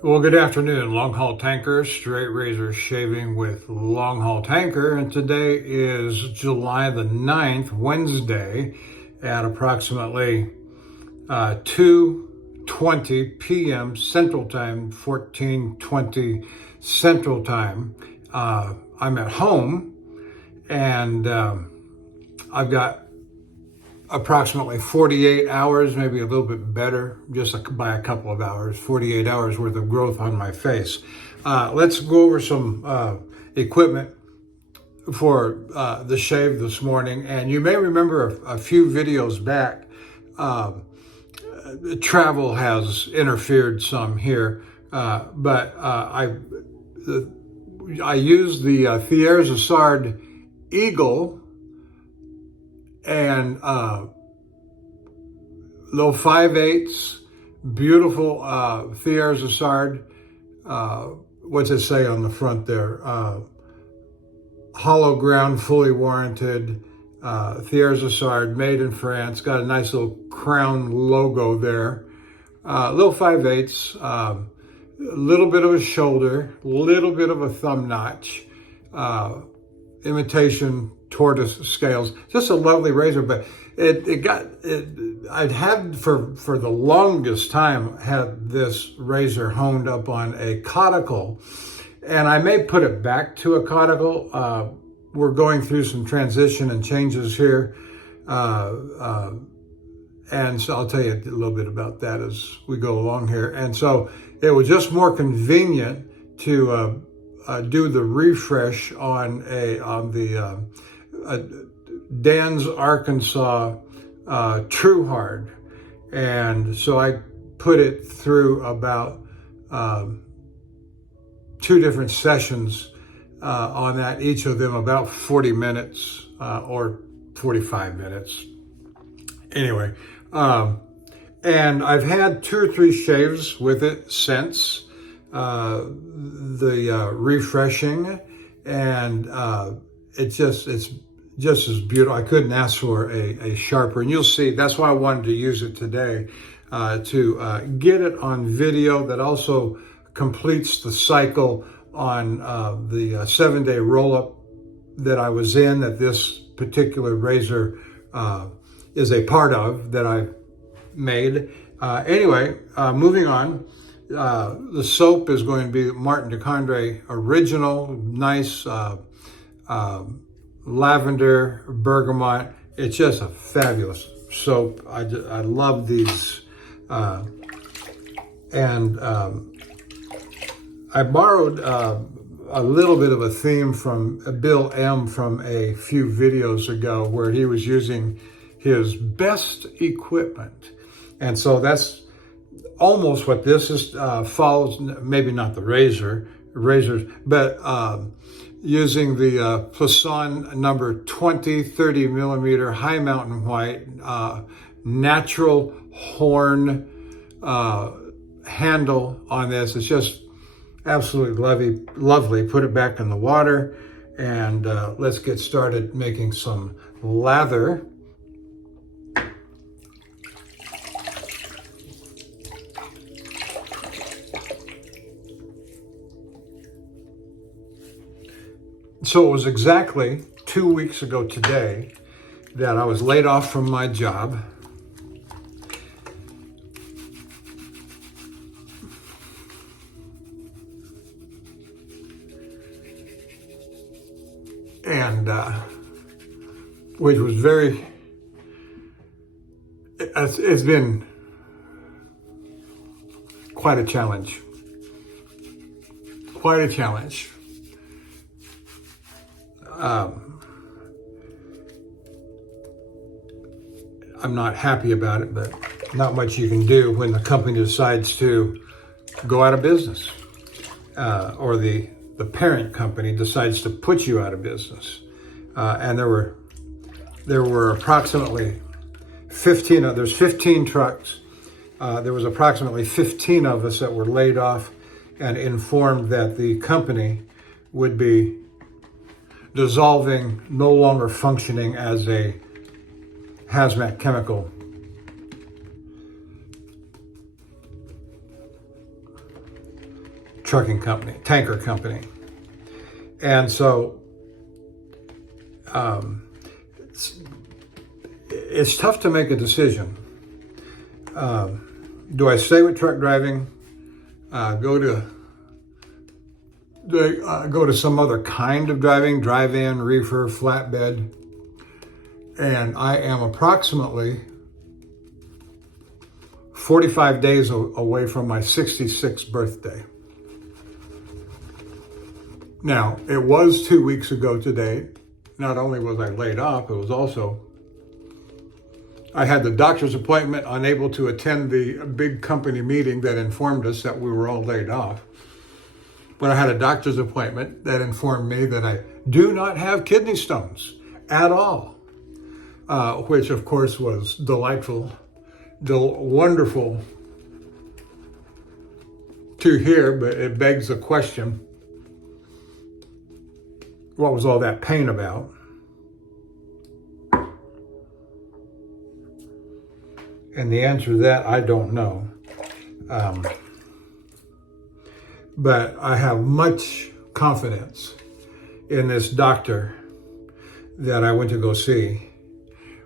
Well, good afternoon, Longhaultanker, straight razor shaving with Longhaultanker, and today is July the 9th, Wednesday, at approximately 2:20 p.m. Central Time, 14:20 Central Time. I'm at home, and I've got approximately 48 hours, maybe a little bit better, just by a couple of hours, 48 hours worth of growth on my face. Let's go over some equipment for the shave this morning. And you may remember a few videos back, travel has interfered some here, but I used the Thiers Assard Eagle and low 5/8, beautiful Thiers Assard. What's it say on the front there? Hollow ground, fully warranted. Thiers Assard, made in France. Got a nice little crown logo there. Little 5/8, a little bit of a shoulder, little bit of a thumb notch, imitation tortoise scales. Just a lovely razor, but I'd had for the longest time had this razor honed up on a caudicle, and I may put it back to a caudicle. We're going through some transition and changes here, and so I'll tell you a little bit about that as we go along here. And so it was just more convenient to do the refresh on the Dan's Arkansas True Hard, and so I put it through about 2 different sessions on that, each of them about 40 minutes or 45 minutes. Anyway, and I've had 2 or 3 shaves with it since the refreshing, and it's just as beautiful. I couldn't ask for a sharper, and you'll see that's why I wanted to use it today, to get it on video. That also completes the cycle on the 7-day roll-up that I was in, that this particular razor is a part of, that I made. Anyway, moving on. The soap is going to be Martin de Condré Original, nice lavender, bergamot. It's just a fabulous soap. I love these. And I borrowed a little bit of a theme from Bill M. from a few videos ago, where he was using his best equipment. And so that's almost what this is, follows, maybe not the razors, but using the Plisson number 20, 30 millimeter high mountain white, natural horn handle on this. It's just absolutely lovely. Put it back in the water, and let's get started making some lather. So it was exactly 2 weeks ago today that I was laid off from my job. And which was it's been quite a challenge. Quite a challenge. I'm not happy about it, but not much you can do when the company decides to go out of business, or the parent company decides to put you out of business. And there were approximately 15. There's 15 trucks. There was approximately 15 of us that were laid off and informed that the company would be dissolving, no longer functioning as a hazmat chemical trucking company, tanker company. And so it's tough to make a decision. Do I stay with truck driving? Go to some other kind of driving, drive-in, reefer, flatbed. And I am approximately 45 days away from my 66th birthday. Now, it was 2 weeks ago today. Not only was I laid off, it was also, I had the doctor's appointment, unable to attend the big company meeting that informed us that we were all laid off. But I had a doctor's appointment that informed me that I do not have kidney stones at all, which of course was delightful, wonderful to hear, but it begs the question, what was all that pain about? And the answer to that, I don't know. But I have much confidence in this doctor that I went to go see,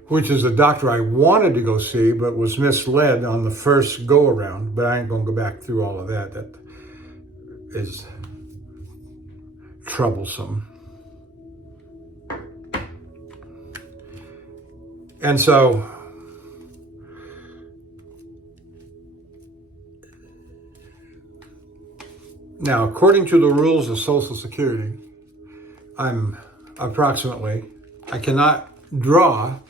which is a doctor I wanted to go see, but was misled on the first go around. But I ain't gonna go back through all of that. That is troublesome. And so, now, according to the rules of Social Security, I cannot draw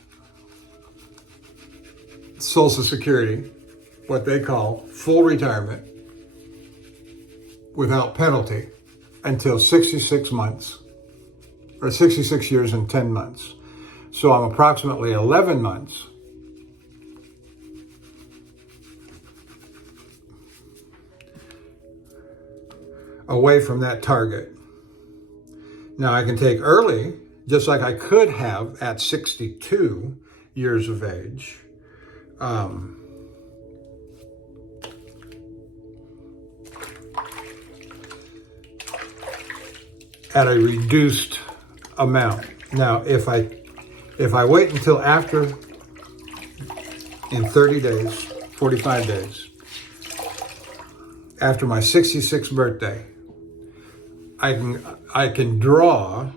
Social Security, what they call full retirement, without penalty until 66 months, or 66 years and 10 months. So I'm approximately 11 months away from that target. Now I can take early, just like I could have at 62 years of age. At a reduced amount. Now, if I wait until after, in 30 days, 45 days, after my 66th birthday, I can draw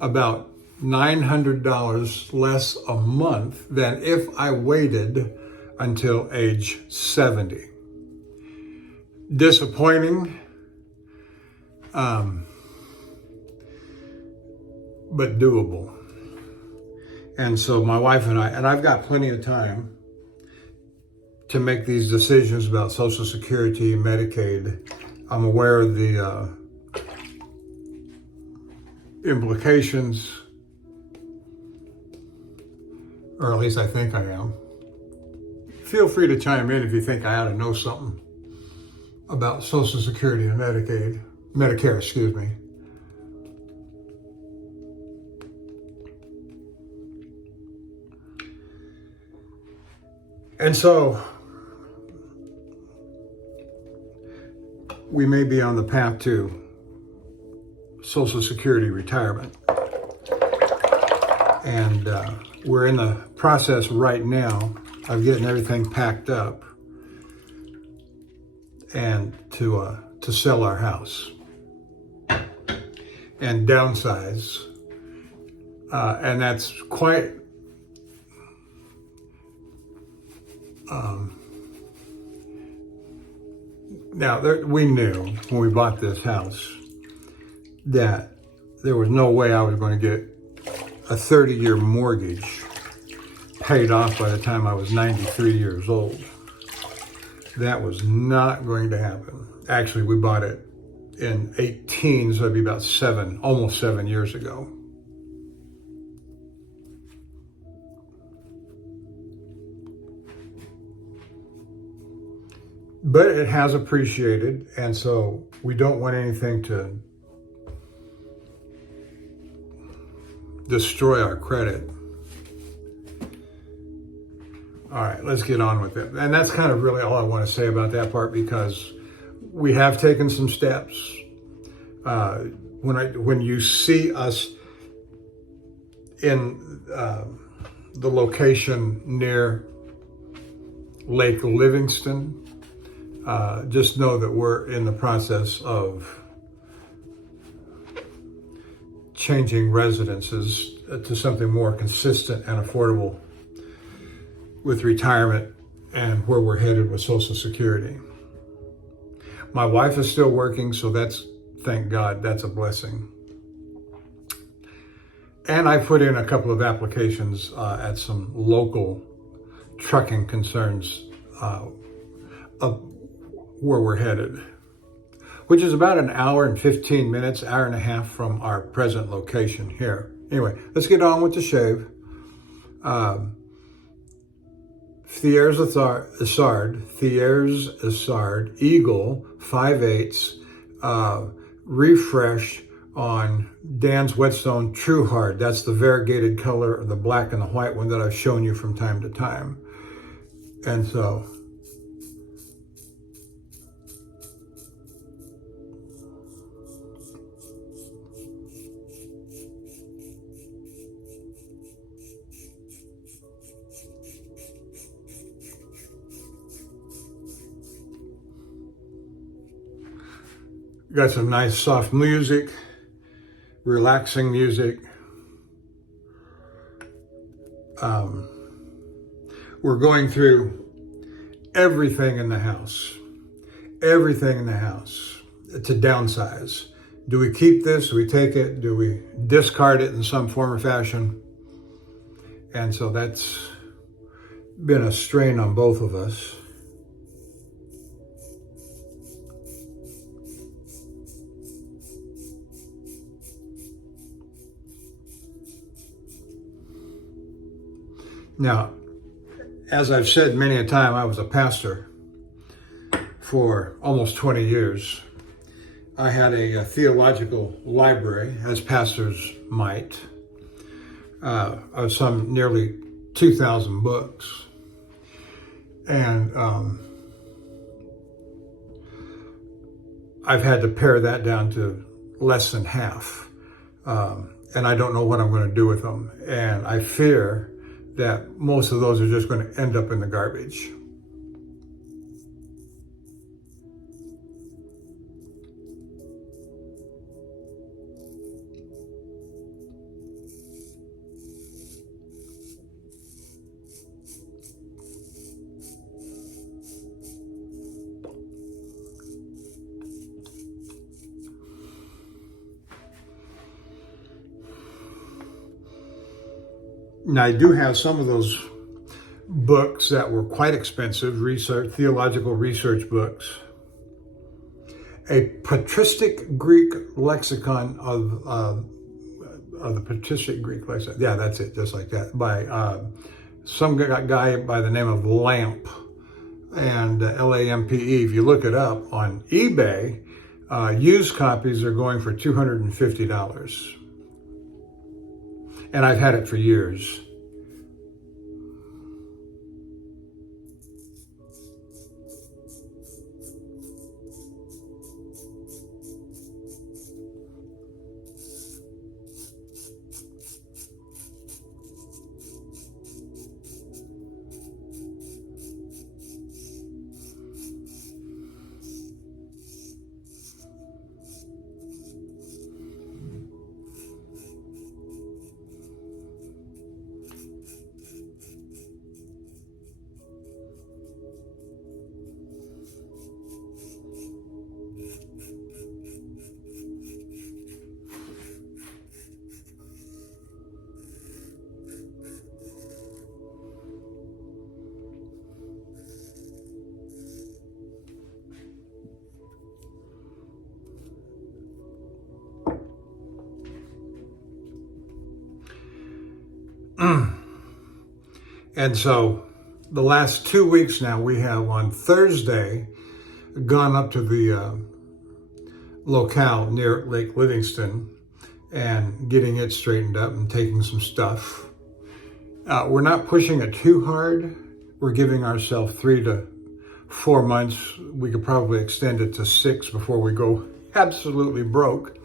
about $900 less a month than if I waited until age 70. Disappointing, but doable. And so my wife and I've got plenty of time to make these decisions about Social Security, Medicaid. I'm aware of the implications, or at least I think I am. Feel free to chime in if you think I ought to know something about Social Security and Medicare, excuse me. And so we may be on the path to Social Security retirement. And we're in the process right now of getting everything packed up and to sell our house and downsize. And that's quite now, we knew when we bought this house that there was no way I was going to get a 30-year mortgage paid off by the time I was 93 years old. That was not going to happen. Actually, we bought it in 18, so it'd be about almost 7 years ago. But it has appreciated, and so we don't want anything to destroy our credit. All right, let's get on with it. And that's kind of really all I want to say about that part, because we have taken some steps. When you see us in the location near Lake Livingston, just know that we're in the process of changing residences to something more consistent and affordable with retirement and where we're headed with Social Security. My wife is still working, so thank God, that's a blessing. And I put in a couple of applications at some local trucking concerns of where we're headed, which is about an hour and 15 minutes, hour and a half from our present location here. Anyway, let's get on with the shave. Thiers Isard, Eagle, 5/8, refresh on Dan's Whetstone True Hard. That's the variegated color, the black and the white one that I've shown you from time to time. And so, got some nice soft music, relaxing music. We're going through everything in the house to downsize. Do we keep this? Do we take it? Do we discard it in some form or fashion? And so that's been a strain on both of us. Now, as I've said many a time, I was a pastor for almost 20 years. I had a theological library, as pastors might, of some nearly 2,000 books. And I've had to pare that down to less than half. And I don't know what I'm going to do with them. And I fear that most of those are just going to end up in the garbage. Now, I do have some of those books that were quite expensive, theological research books. A patristic Greek lexicon of the patristic Greek lexicon. Yeah, that's it, just like that, by some guy by the name of Lampe, and Lampe. If you look it up on eBay, used copies are going for $250. And I've had it for years. And so the last 2 weeks now, we have on Thursday gone up to the locale near Lake Livingston and getting it straightened up and taking some stuff. We're not pushing it too hard. We're giving ourselves 3 to 4 months. We could probably extend it to 6 before we go absolutely broke.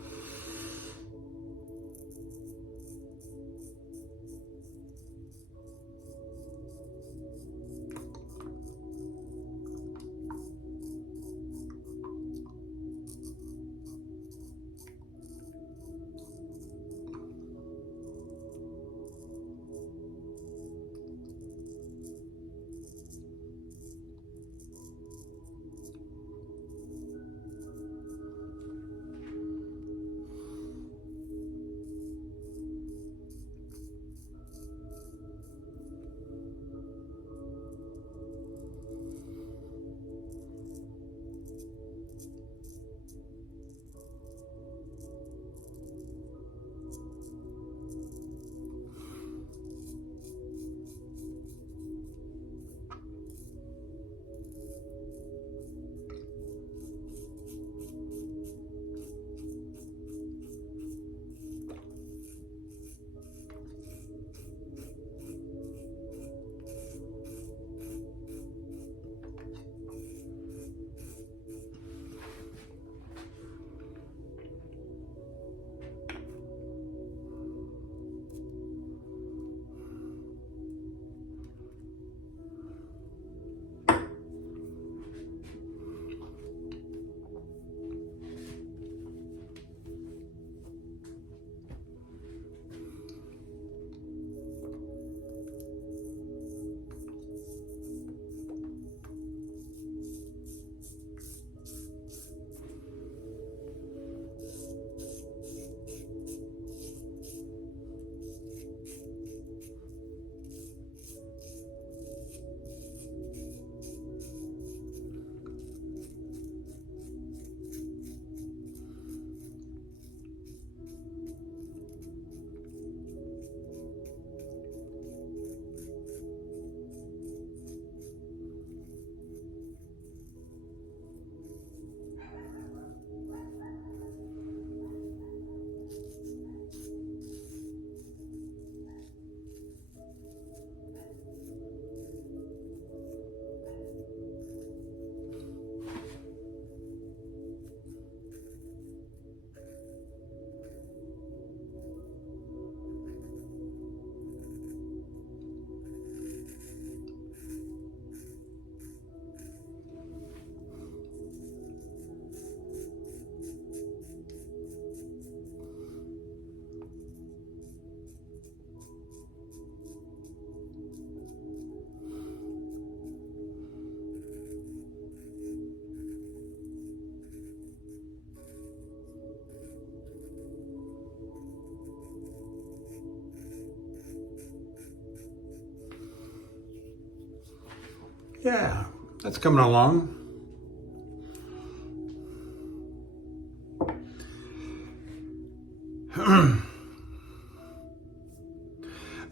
Yeah, that's coming along.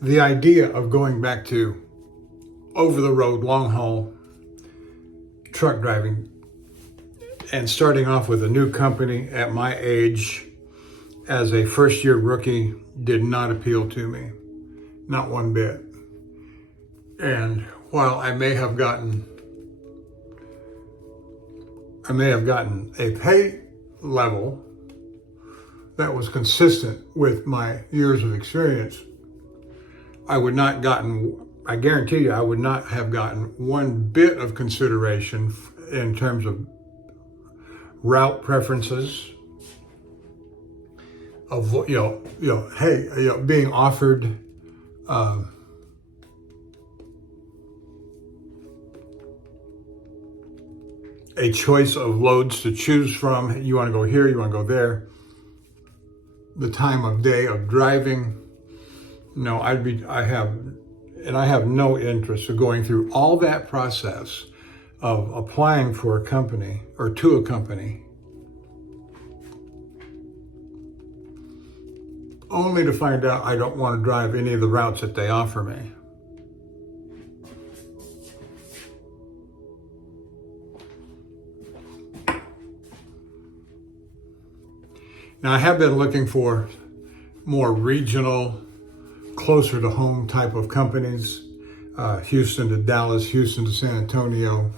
The idea of going back to over-the-road, long-haul truck driving and starting off with a new company at my age as a first-year rookie did not appeal to me, not one bit. And while I may have gotten a pay level that was consistent with my years of experience, I guarantee you, I would not have gotten one bit of consideration in terms of route preferences, of being offered a choice of loads to choose from. You want to go here, you want to go there. The time of day of driving. No, I have no interest in going through all that process of applying for a company or to a company only to find out I don't want to drive any of the routes that they offer me. Now, I have been looking for more regional, closer to home type of companies, Houston to Dallas, Houston to San Antonio,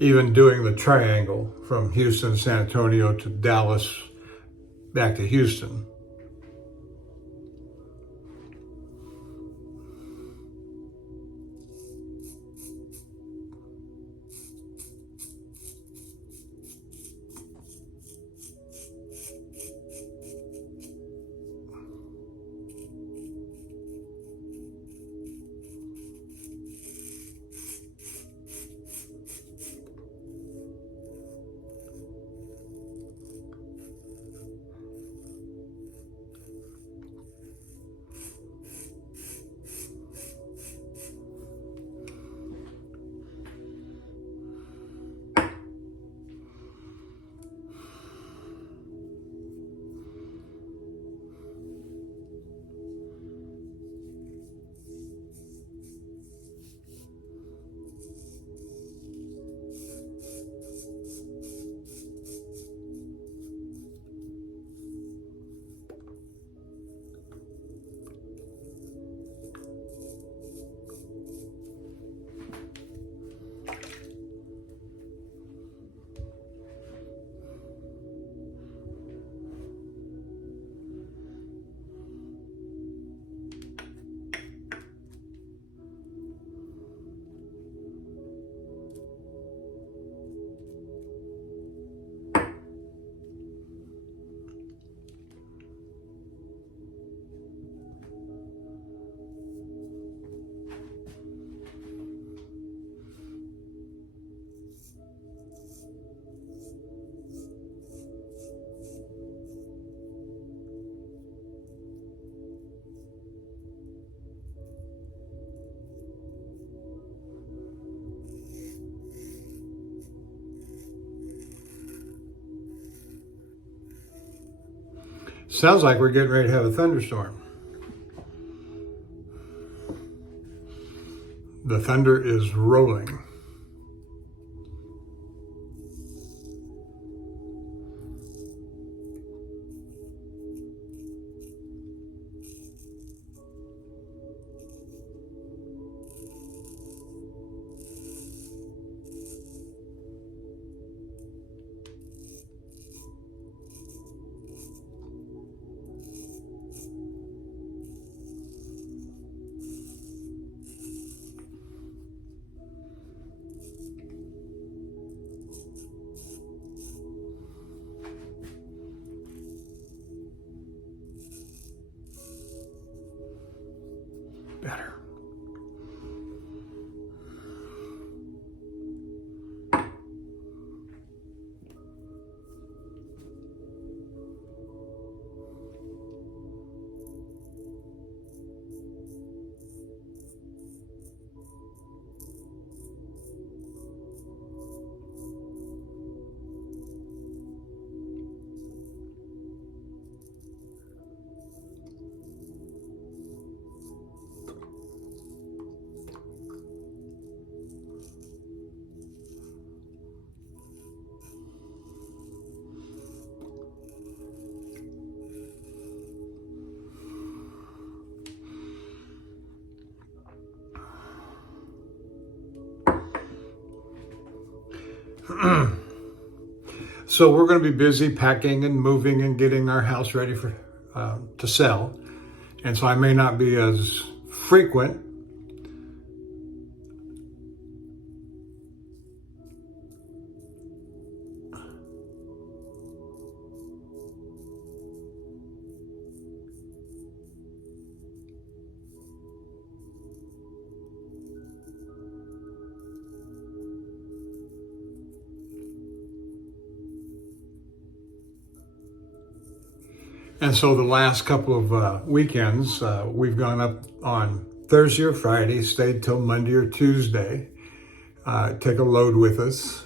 even doing the triangle from Houston, San Antonio to Dallas, back to Houston. Sounds like we're getting ready to have a thunderstorm. The thunder is rolling. Better. So we're going to be busy packing and moving and getting our house ready for to sell. And so I may not be as frequent. And so the last couple of weekends, we've gone up on Thursday or Friday, stayed till Monday or Tuesday, take a load with us.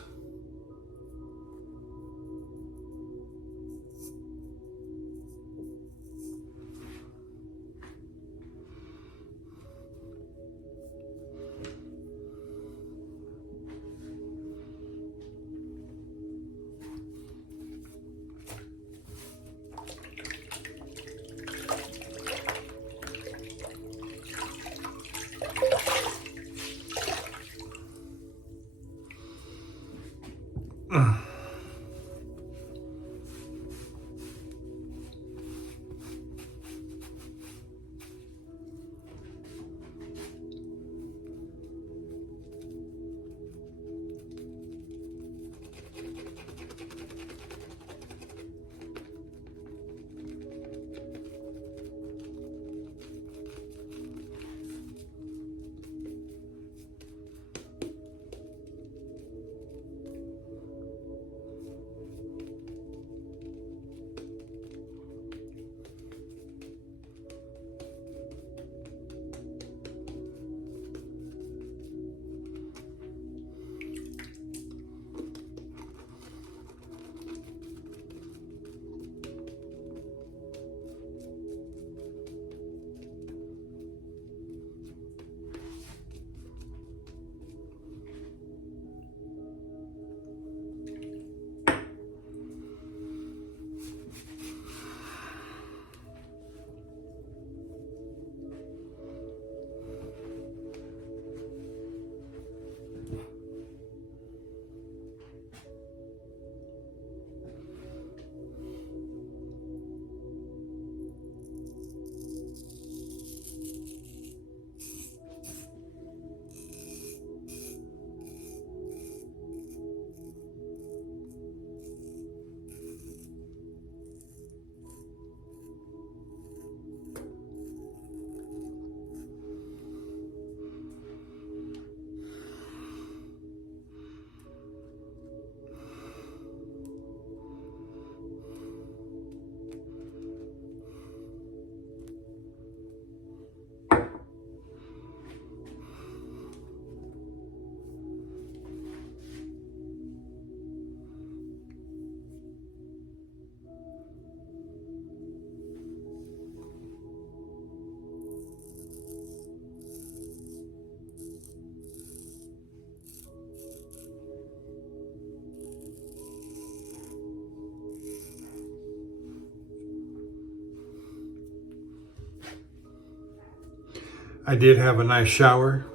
I did have a nice shower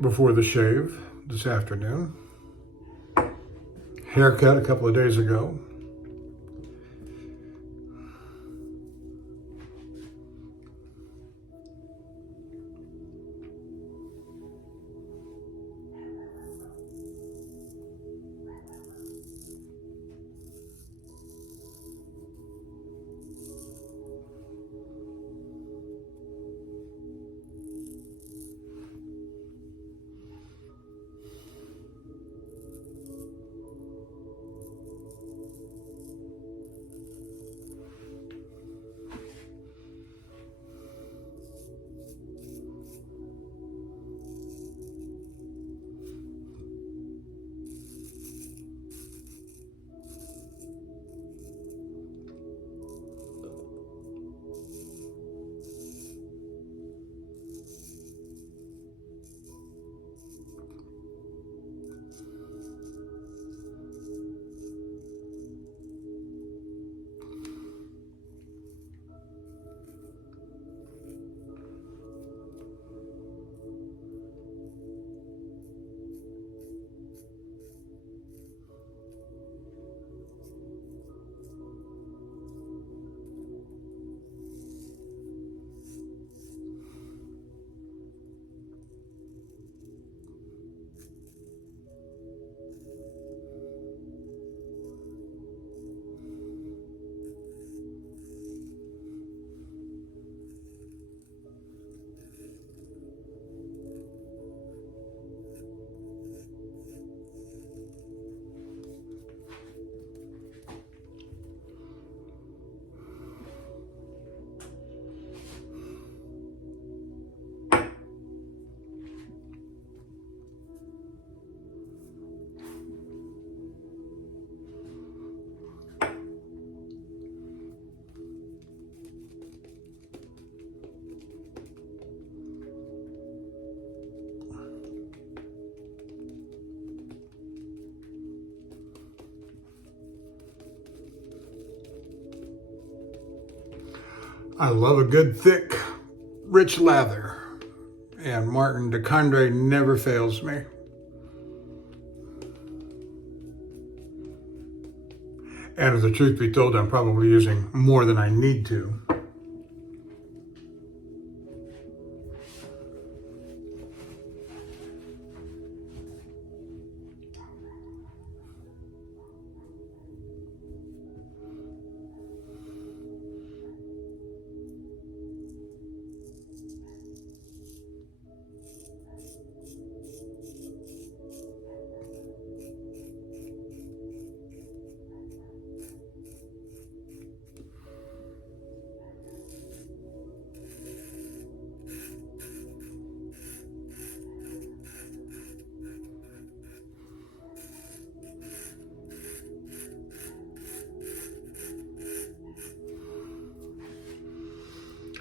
before the shave this afternoon. Haircut a couple of days ago. I love a good, thick, rich lather, and Martin de Condre never fails me. And if the truth be told, I'm probably using more than I need to.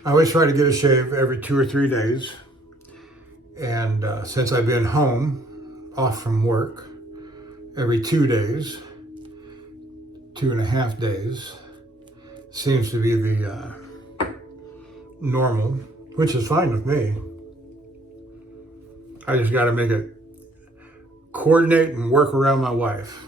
I always try to get a shave every 2 or 3 days. And since I've been home, off from work, every 2 days, 2.5 days, seems to be the normal, which is fine with me. I just got to make it coordinate and work around my wife.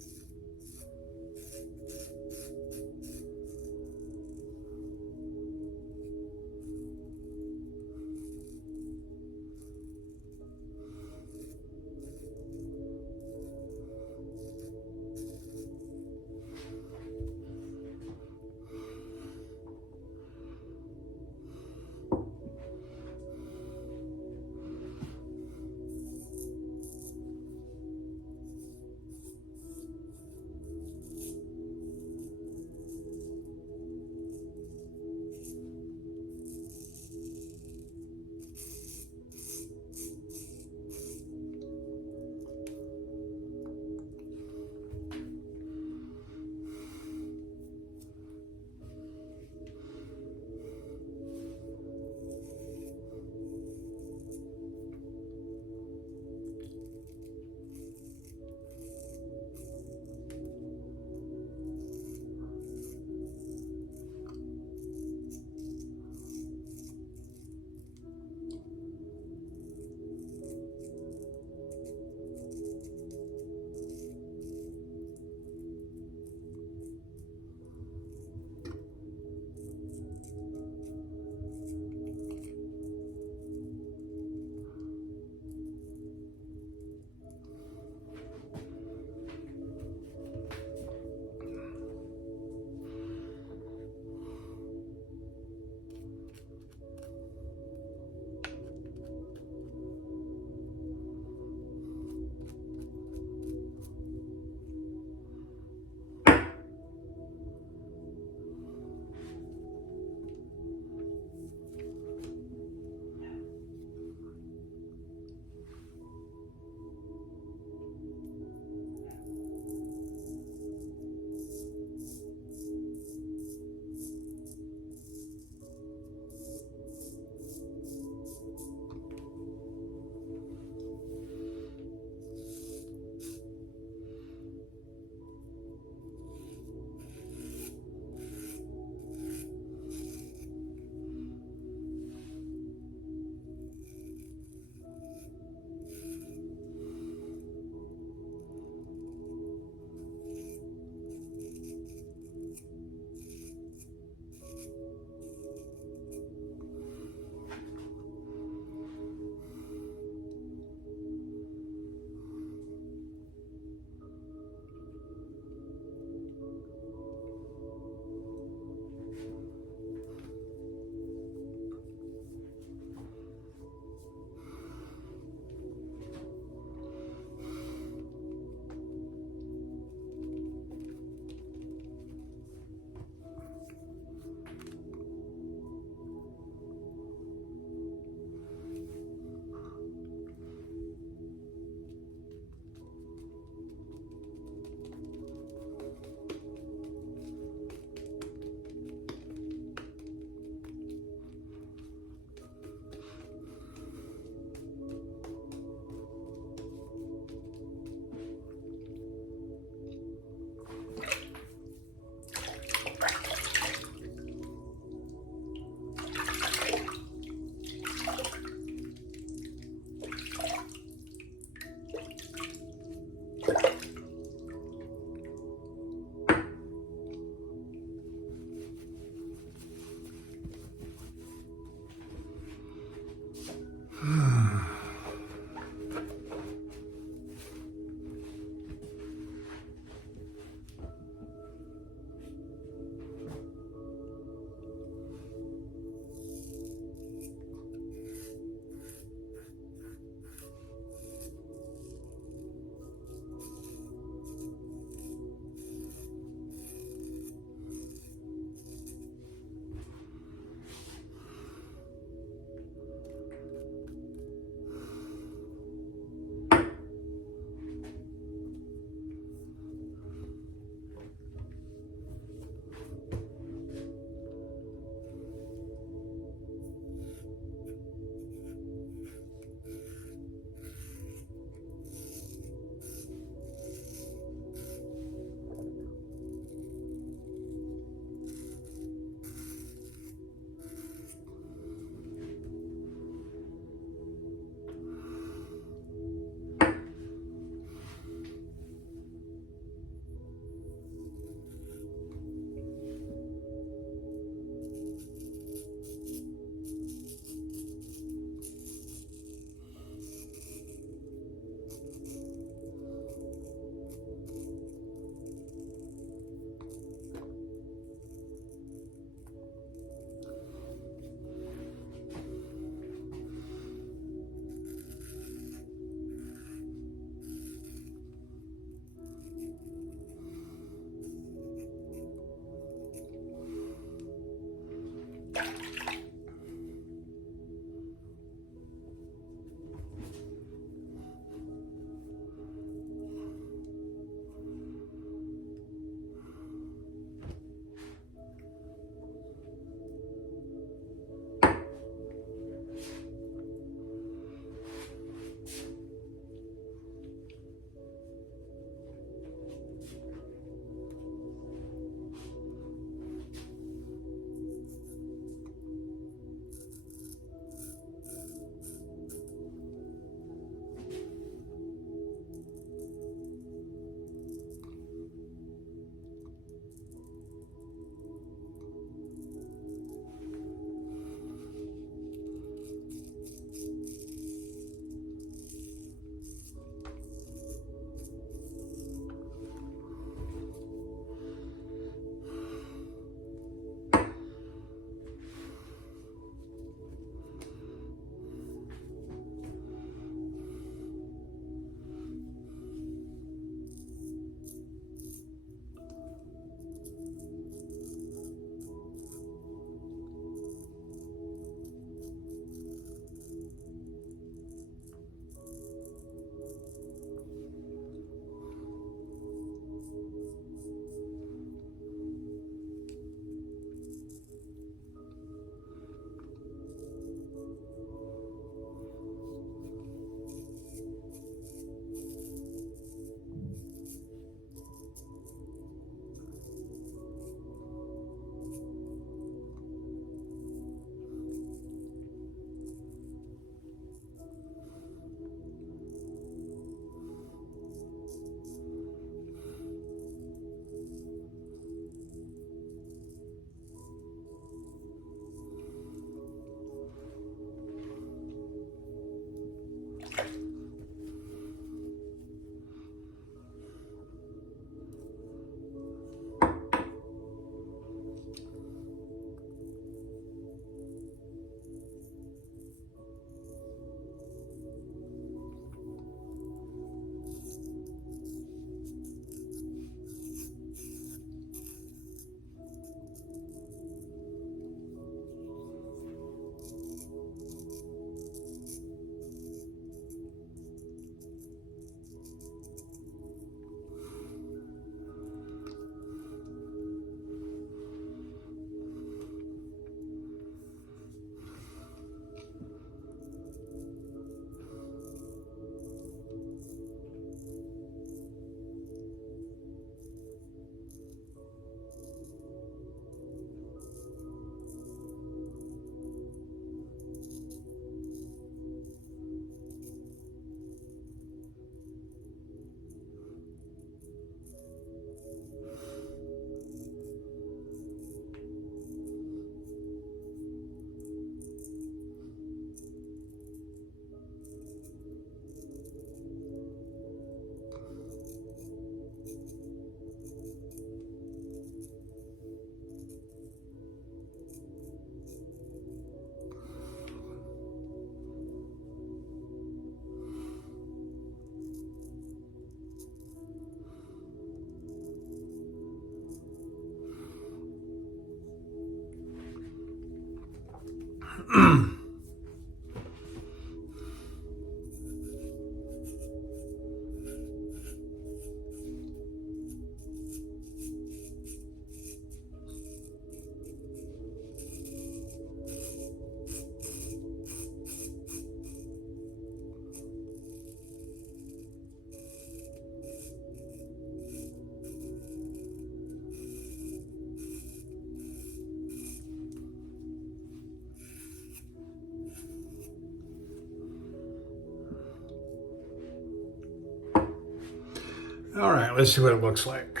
All right, let's see what it looks like.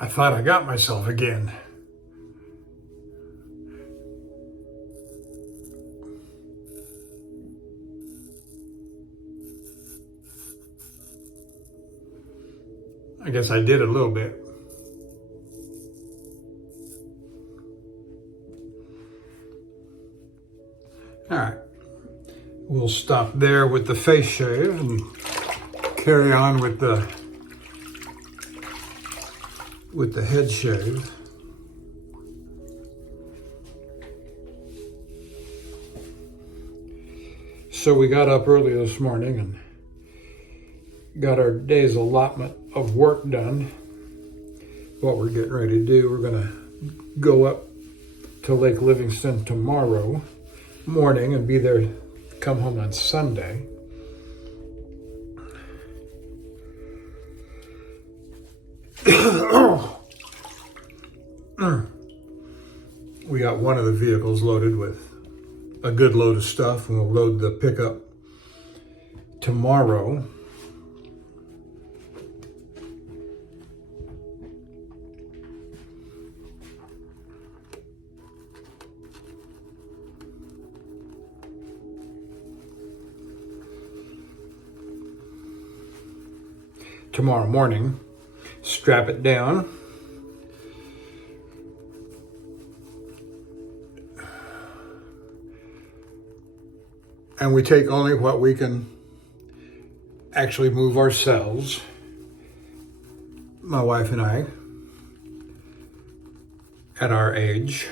I thought I got myself again. I guess I did a little bit. All right, we'll stop there with the face shave and carry on with the head shave. So we got up early this morning and got our day's allotment of work done. What we're getting ready to do, we're going to go up to Lake Livingston tomorrow morning and be there, come home on Sunday. We got one of the vehicles loaded with a good load of stuff, and we'll load the pickup tomorrow. Tomorrow morning, strap it down. And we take only what we can actually move ourselves, my wife and I, at our age.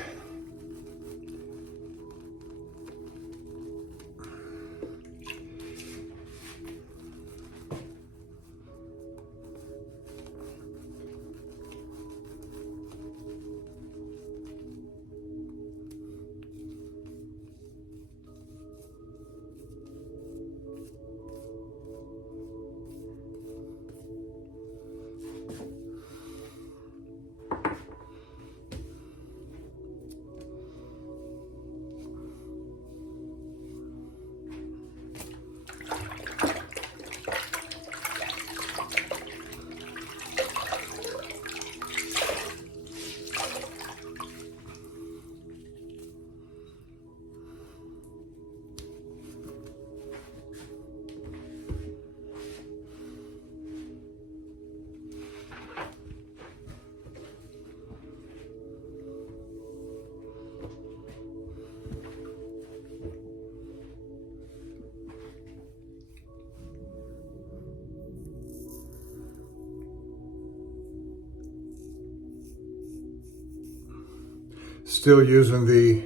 Still using the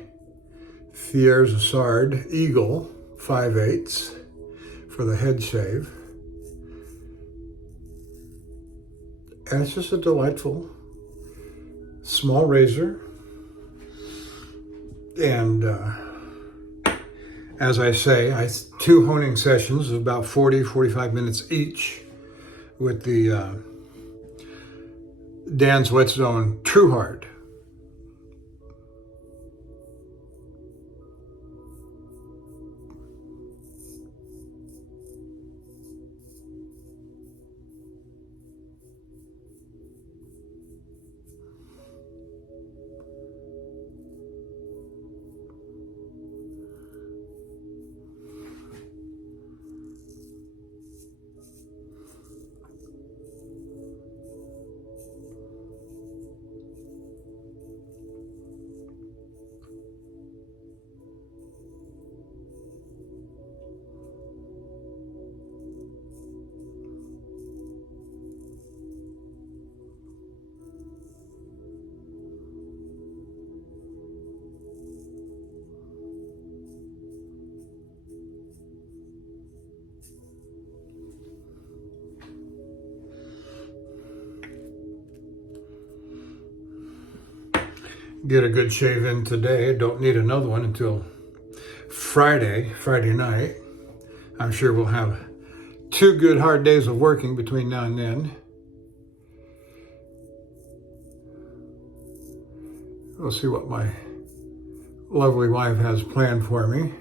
Thiers-Assard Eagle 5/8 for the head shave. And it's just a delightful small razor. And as I say, 2 honing sessions of about 40-45 minutes each with the Dan's Whetstone True Heart. Get a good shave in today. Don't need another one until Friday night. I'm sure we'll have 2 good hard days of working between now and then. We'll see what my lovely wife has planned for me.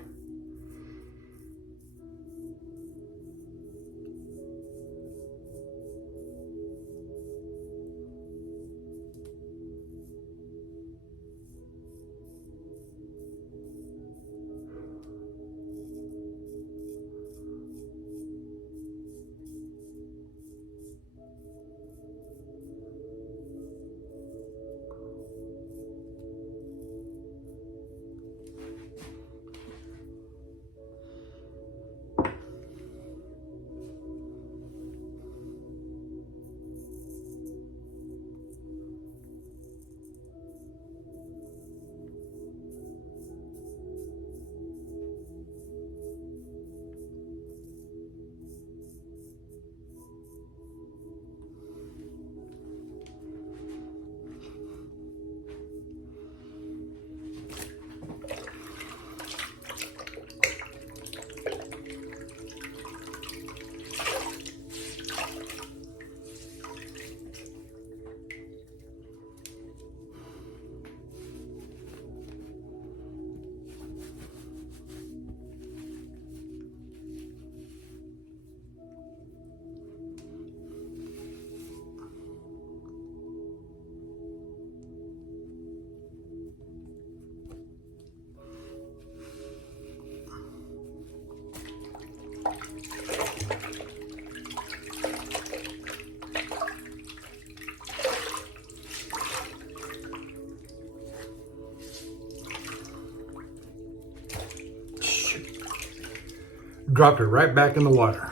dropped it right back in the water.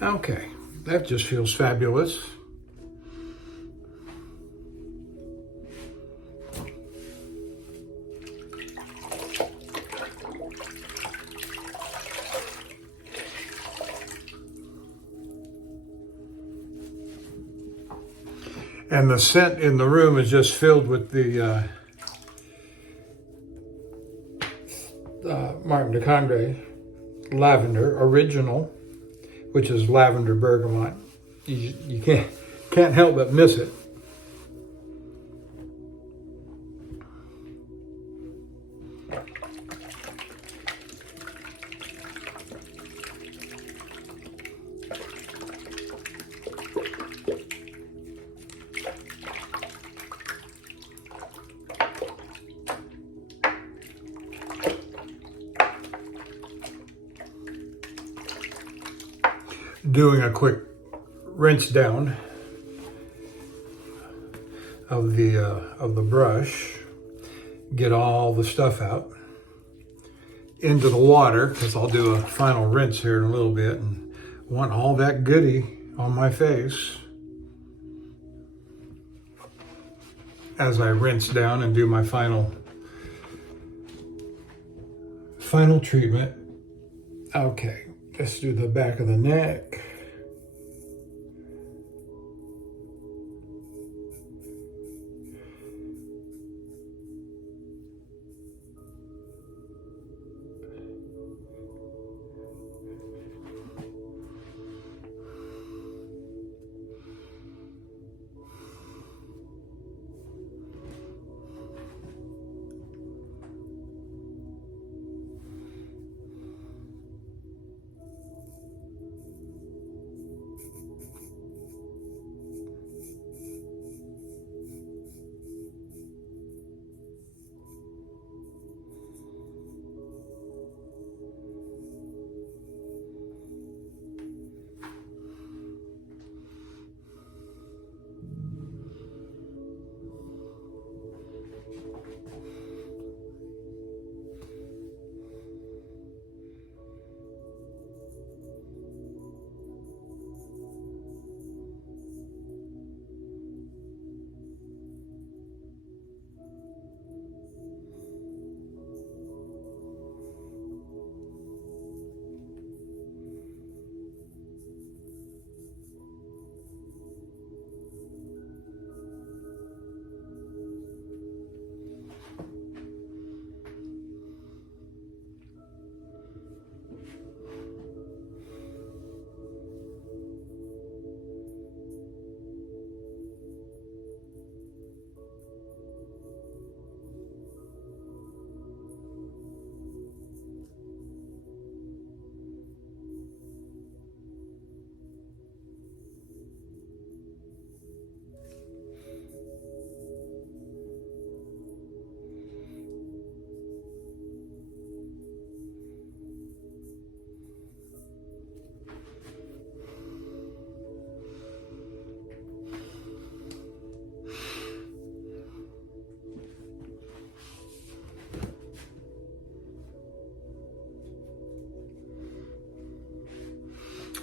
Okay, that just feels fabulous. And the scent in the room is just filled with the Martin de Condé lavender original, which is lavender bergamot. You can't help but miss it. Doing a quick rinse down of the brush, get all the stuff out into the water, because I'll do a final rinse here in a little bit and want all that goodie on my face as I rinse down and do my final treatment. Okay, let's do the back of the neck.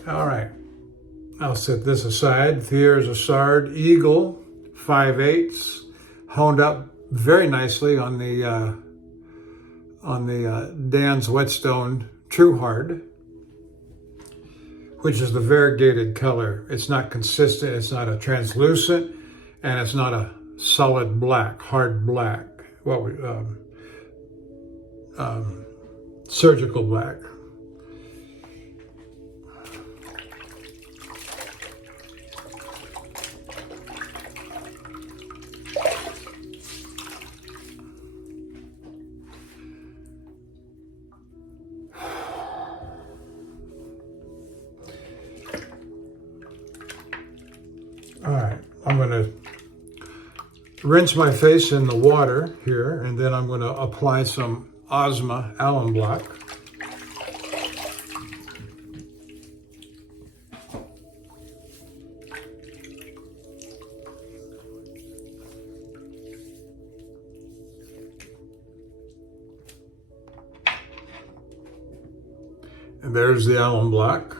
All right, I'll set this aside. Here's a Sard Eagle 5/8, honed up very nicely on the Dan's Whetstone True Hard, which is the variegated color. It's not consistent, it's not a translucent, and it's not a solid black, hard black. Surgical black. All right, I'm going to rinse my face in the water here, and then I'm going to apply some Ozma alum block. And there's the alum block.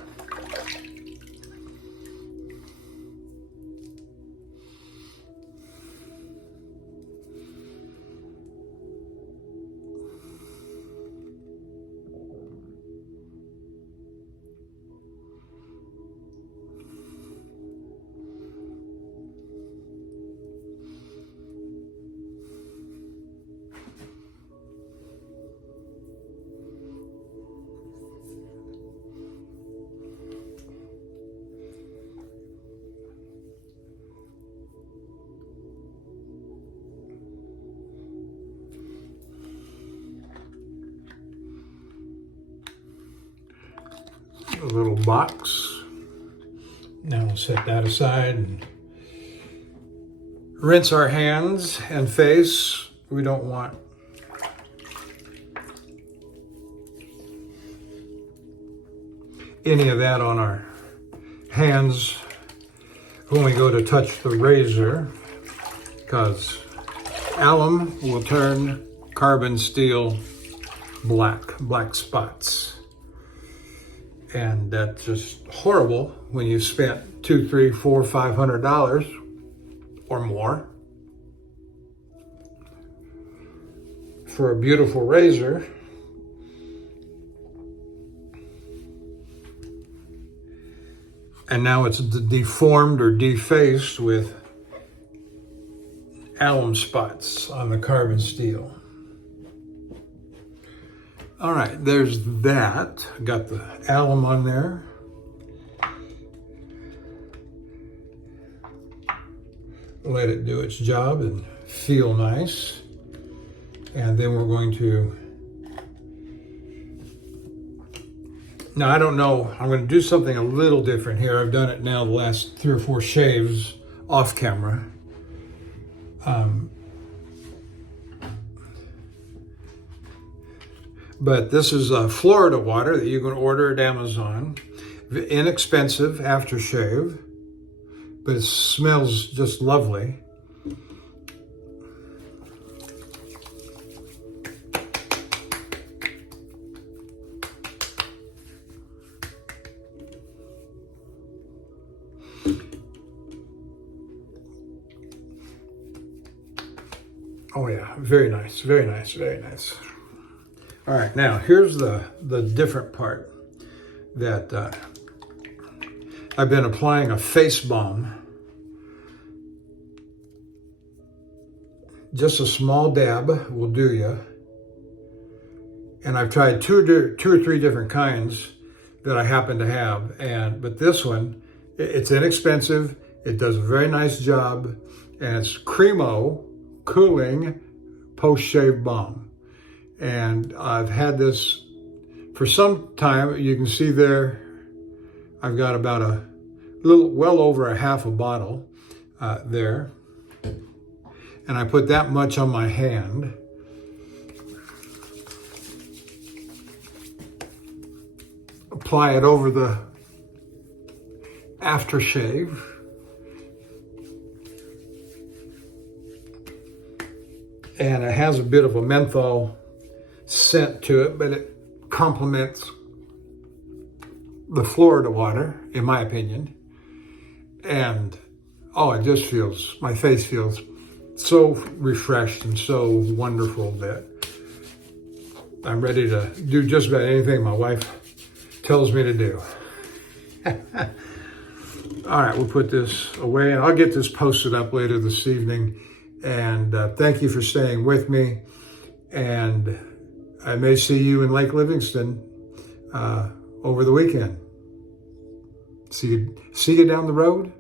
A little box. Now we'll set that aside and rinse our hands and face. We don't want any of that on our hands when we go to touch the razor, because alum will turn carbon steel black spots. And that's just horrible when you spent $200, $300, $400, $500 or more for a beautiful razor. And now it's deformed or defaced with alum spots on the carbon steel. All right, there's that. Got the alum on there. Let it do its job and feel nice. And then we're going to, now I don't know, I'm going to do something a little different here. I've done it now the last 3 or 4 shaves off camera. But this is Florida water that you can order at Amazon. Inexpensive aftershave, but it smells just lovely. Oh yeah, very nice, very nice, very nice. All right, now here's the different part that I've been applying a face balm. Just a small dab will do you. And I've tried two or three different kinds that I happen to have. But this one, it's inexpensive. It does a very nice job. And it's Cremo Cooling Post-Shave Balm. And I've had this for some time. You can see there, I've got about well over a half a bottle there. And I put that much on my hand. Apply it over the aftershave. And it has a bit of a menthol scent to it, but it complements the Florida water, in my opinion. And oh, it just feels, my face feels so refreshed and so wonderful that I'm ready to do just about anything my wife tells me to do. All right, we'll put this away and I'll get this posted up later this evening. And thank you for staying with me. And I may see you in Lake Livingston over the weekend. See you down the road.